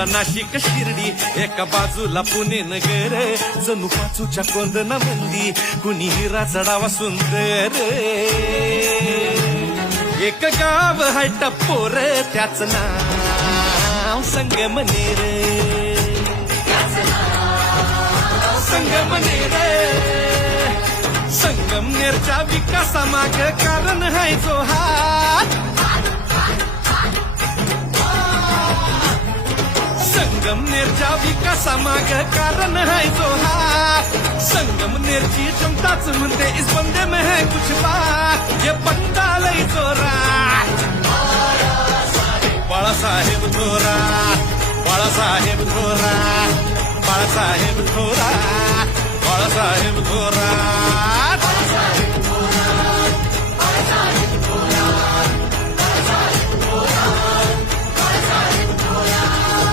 बाजूला नाशिक शिर्डी, एका बाजूला पुणे नगर, जणू पाचूच्या कोंदणा मंदी कुणी हिरा चढावा सुंदर. एक गाव हाय टप्पोर, त्याच नाव संगमनेर. संगमनेर, संगमनेरच्या विकासामाग कारण हाय जो हात. संगमनेरच्या विकासामाग कारण हाय जो हात. संगमनेरची क्षमताच म्हणते इस बंदे में है कुछ बात. ये बंदा लई जोरात. बाळासाहेब थोरात, बाळासाहेब थोरात, बाळासाहेब थोरात, बाळासाहेब थोरात.